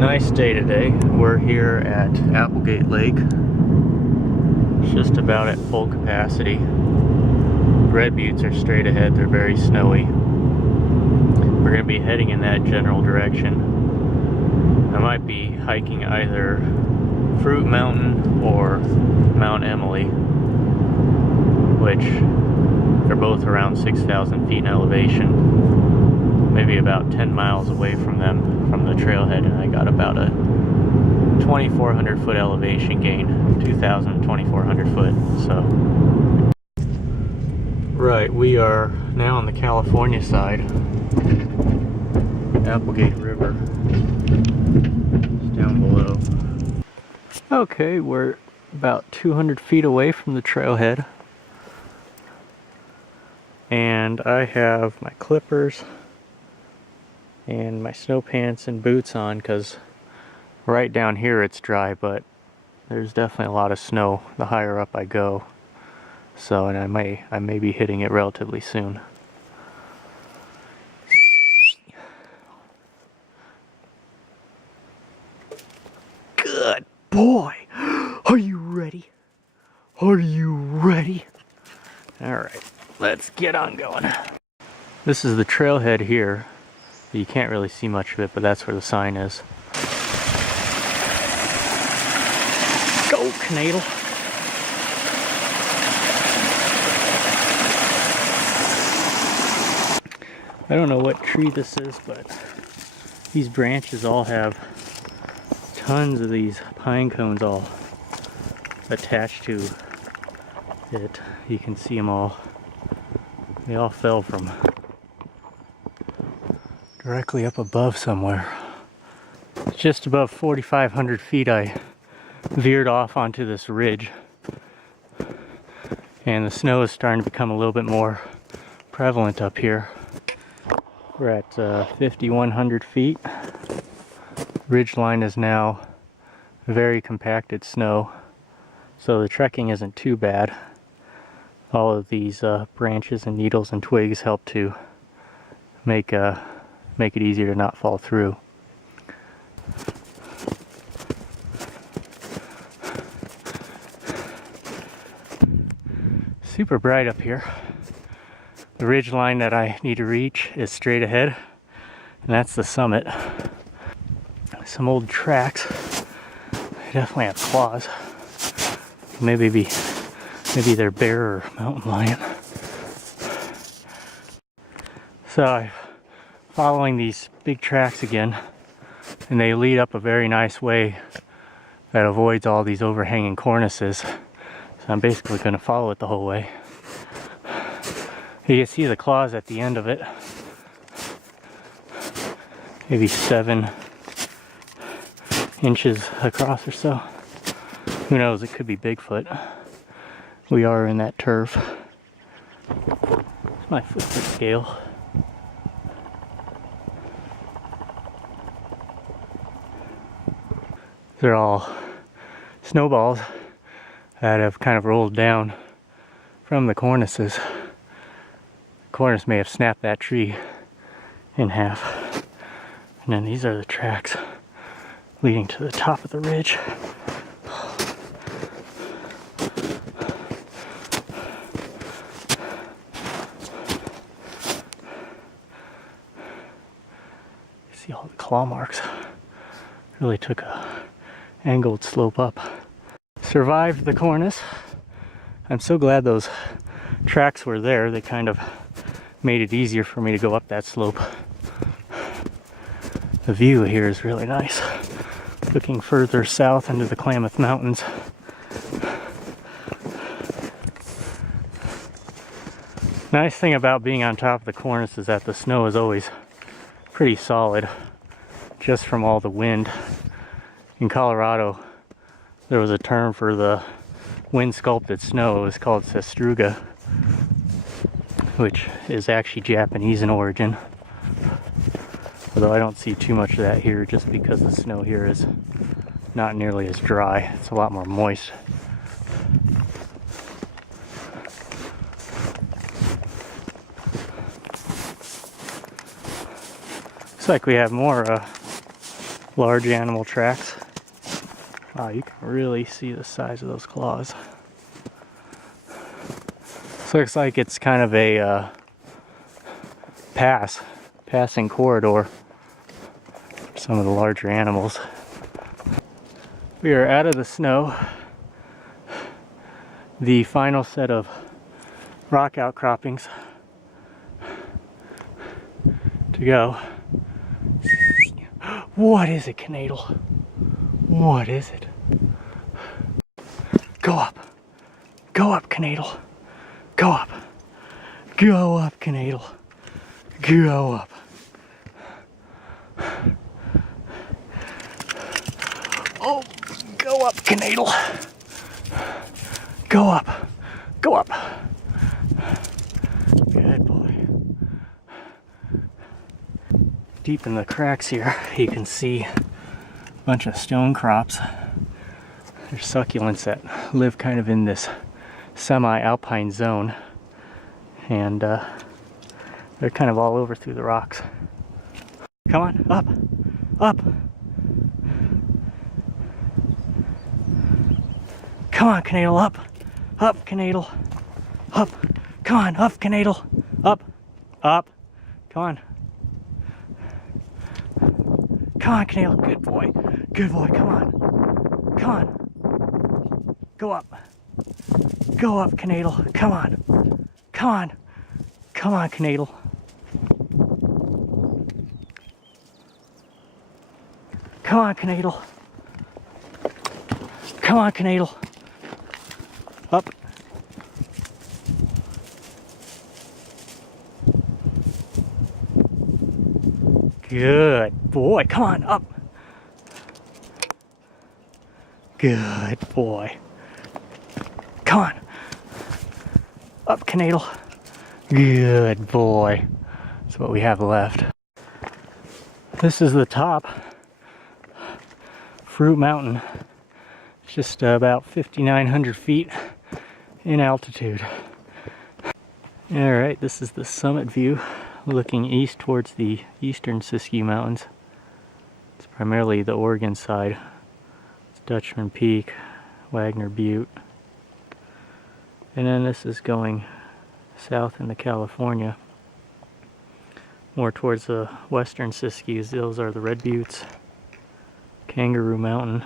Nice day today. We're here at Applegate Lake. It's just about at full capacity. Red buttes are straight ahead. They're very snowy. We're going to be heading in that general direction. I might be hiking either Fruit Mountain or Mount Emily, which are both around 6,000 feet in elevation. Maybe about 10 miles away from them, from the trailhead, and I got about a 2,400 foot elevation gain, 2,000 to 2,400 foot. So, right, we are now on the California side. Applegate River is down below. Okay, we're about 200 feet away from the trailhead, and I have my clippers and my snow pants and boots on because right down here it's dry, but there's definitely a lot of snow the higher up I go. So, and I may be hitting it relatively soon. Good boy. Are you ready? Are you ready? All right, let's get on going. This is the trailhead here. You can't really see much of it, but that's where the sign is. Go, Knadel. I don't know what tree this is, but these branches all have tons of these pine cones all attached to it. You can see them all. They all fell from directly up above somewhere. Just above 4,500 feet I veered off onto this ridge, and the snow is starting to become a little bit more prevalent up here. We're at 5,100 feet. Ridge line is now very compacted snow, so the trekking isn't too bad. All of these branches and needles and twigs help to make it easier to not fall through. Super bright up here. The ridge line that I need to reach is straight ahead, and that's the summit. Some old tracks. They definitely have claws. Maybe they're bear or mountain lion. So I'm following these big tracks again, and they lead up a very nice way that avoids all these overhanging cornices. So I'm basically going to follow it the whole way. You can see the claws at the end of it. Maybe 7 inches across or so. Who knows, it could be Bigfoot. We are in that turf. It's my footprint scale. They're all snowballs that have kind of rolled down from the cornices. The cornice may have snapped that tree in half. And then these are the tracks leading to the top of the ridge. You see all the claw marks. Really took a angled slope up. Survived the cornice. I'm so glad those tracks were there. They kind of made it easier for me to go up that slope. The view here is really nice. Looking further south into the Klamath Mountains. Nice thing about being on top of the cornice is that the snow is always pretty solid, just from all the wind. In Colorado, there was a term for the wind sculpted snow. It was called sastruga, which is actually Japanese in origin. Although I don't see too much of that here, just because the snow here is not nearly as dry. It's a lot more moist. Looks like we have more large animal tracks. Wow, you can really see the size of those claws. This looks like it's kind of a passing corridor for some of the larger animals. We are out of the snow. The final set of rock outcroppings to go. What is it, Canadle? What is it? Go up. Go up, Canadle. Go up. Go up, Canadle. Go up. Oh, go up, Canadle. Go up. Go up. Good boy. Deep in the cracks here, you can see a bunch of stone crops. There's succulents that live kind of in this semi-alpine zone, and they're kind of all over through the rocks. Come on, up, up. Come on, Canadle, up, up, Canadle, up. Come on, up, Canadle, up, up. Come on. Come on, Canadle, good boy, come on, come on. Go up. Go up, Canadle. Come on. Come on. Come on, Canadle. Come on, Canadle. Come on, Canadle. Up. Good boy. Come on, up. Good boy. Come on. Up, Canadle. Good boy. That's what we have left. This is the top. Fruit Mountain. It's just about 5,900 feet in altitude. Alright, this is the summit view looking east towards the eastern Siskiyou Mountains. It's primarily the Oregon side. It's Dutchman Peak, Wagner Butte. And then this is going south into California, more towards the western Siskiyous. Those are the Red Buttes, Kangaroo Mountain.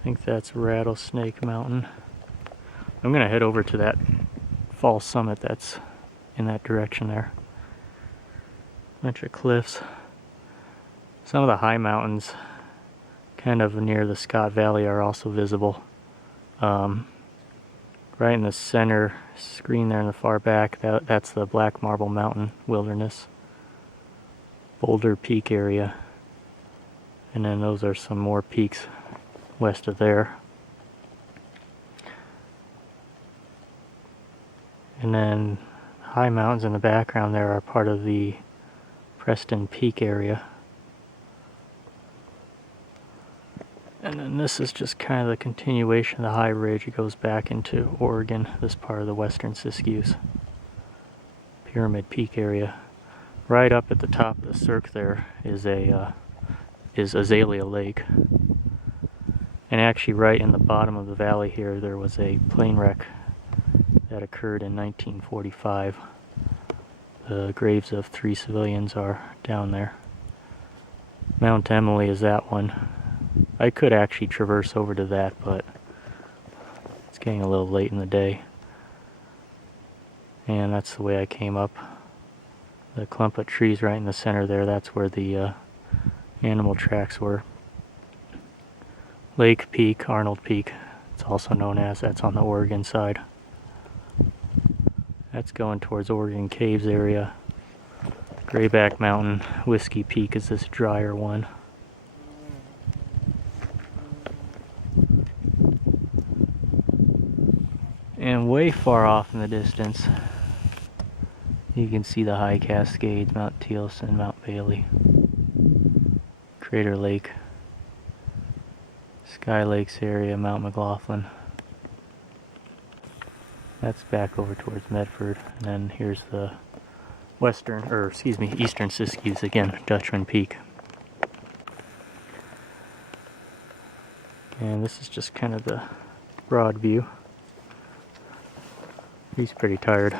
I think that's Rattlesnake Mountain. I'm going to head over to that false summit that's in that direction there. Bunch of cliffs. Some of the high mountains kind of near the Scott Valley are also visible. Right in the center screen there in the far back, that's the Black Marble Mountain Wilderness, Boulder Peak area. And then those are some more peaks west of there. And then high mountains in the background there are part of the Preston Peak area. And then this is just kind of the continuation of the high ridge. It goes back into Oregon, this part of the western Siskiyous. Pyramid Peak area. Right up at the top of the cirque there is Azalea Lake. And actually right in the bottom of the valley here there was a plane wreck that occurred in 1945. The graves of 3 civilians are down there. Mount Emily is that one. I could actually traverse over to that, but it's getting a little late in the day. And that's the way I came up. The clump of trees right in the center there, that's where the animal tracks were. Lake Peak, Arnold Peak, it's also known as, that's on the Oregon side. That's going towards Oregon Caves area. Grayback Mountain, Whiskey Peak is this drier one. And way far off in the distance, you can see the high Cascades, Mount Thielsen, Mount Bailey, Crater Lake, Sky Lakes area, Mount McLaughlin. That's back over towards Medford, and then here's the eastern Siskiyous again, Dutchman Peak. And this is just kind of the broad view. He's pretty tired.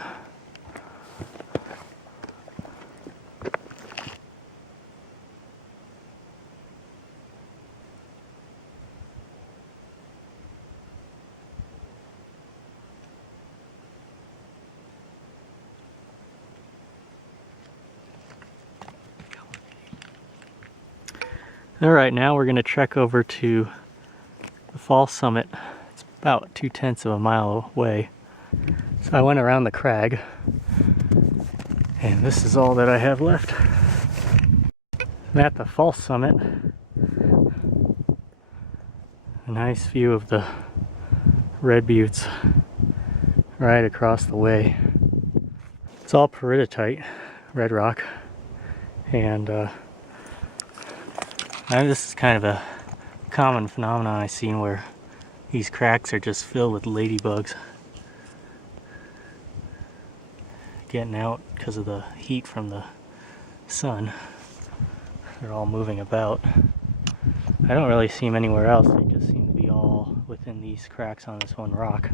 Alright, now we're going to trek over to the false summit. It's about 2/10 of a mile away. So I went around the crag, and this is all that I have left. I'm at the false summit. A nice view of the Red Buttes right across the way. It's all peridotite, red rock, and this is kind of a common phenomenon I've seen where these cracks are just filled with ladybugs getting out because of the heat from the sun. They're all moving about. I don't really see them anywhere else. They just seem to be all within these cracks on this one rock.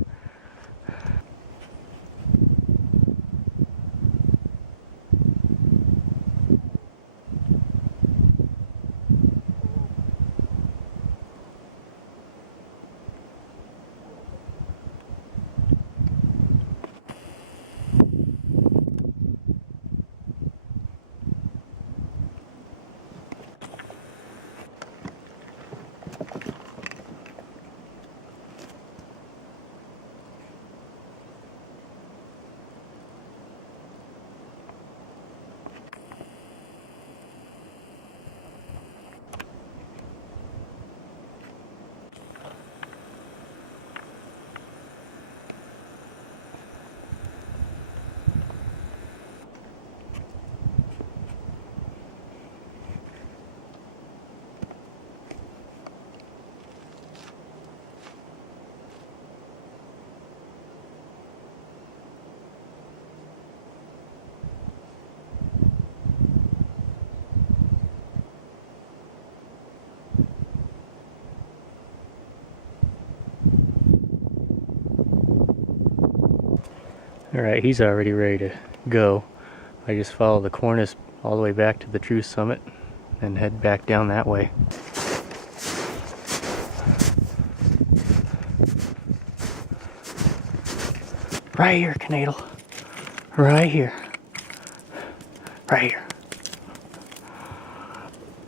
Alright, he's already ready to go. I just follow the cornice all the way back to the true summit and head back down that way. Right here, Canadle. Right here. Right here.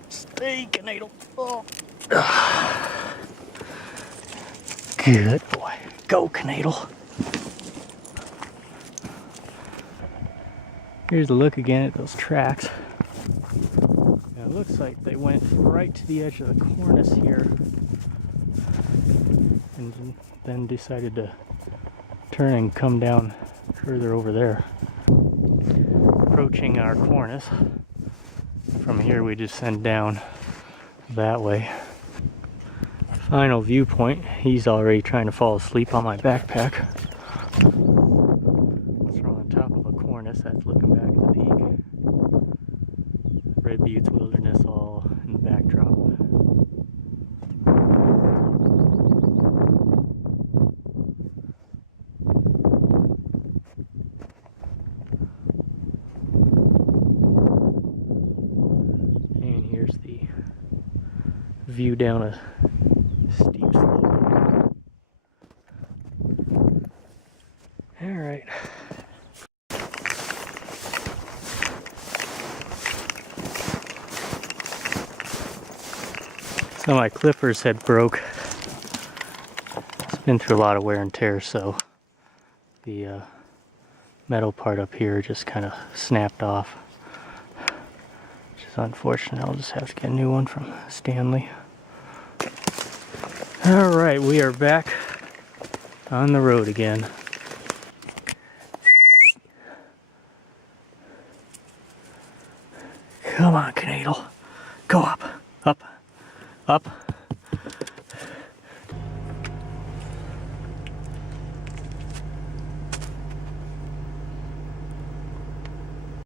Stay, Canadle. Oh. Good boy. Go, Canadle. Here's a look again at those tracks. Now it looks like they went right to the edge of the cornice here and then decided to turn and come down further over there. Approaching our cornice. From here we descend down that way. Final viewpoint. He's already trying to fall asleep on my backpack. That's looking back at the peak. Red Buttes Wilderness all in the backdrop. And here's the view down a steep slope. Alright. So my clippers had broke. It's been through a lot of wear and tear, so the metal part up here just kind of snapped off, which is unfortunate. I'll just have to get a new one from Stanley. Alright, we are back on the road again. Come on, Canadle. Go up, up, up.